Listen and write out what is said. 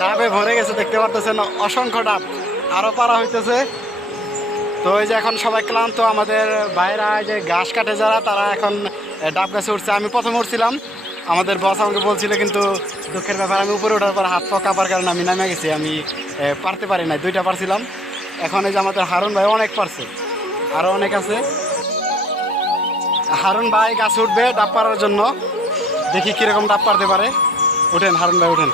ডাবে ভরে গেছে, দেখতে পারতেছেন অসংখ্য ডাব, আরো পারা হইতেছে। তো এই যে এখন সবাই ক্লান্ত, আমাদের ভাইরা যে ঘাস কাটে যারা, তারা এখন ডাব গাছে উঠছে। আমি প্রথমে উঠছিলাম, আমাদের বস আমাকে বলছিল, কিন্তু দুঃখের ব্যাপার আমি উপরে ওঠার পর হাত পা কাঁপার কারণে আমি নামে গেছি, আমি পারতে পারি না, দুইটা পারছিলাম। এখন এই যে আমাদের হারুন ভাই অনেক পারছে, আরও অনেক আছে। হারুন ভাই গাছে উঠবে ডাব পাড়ার জন্য, দেখি কিরকম ডাব পারতে পারে। উঠেন হারুন ভাই, উঠেন।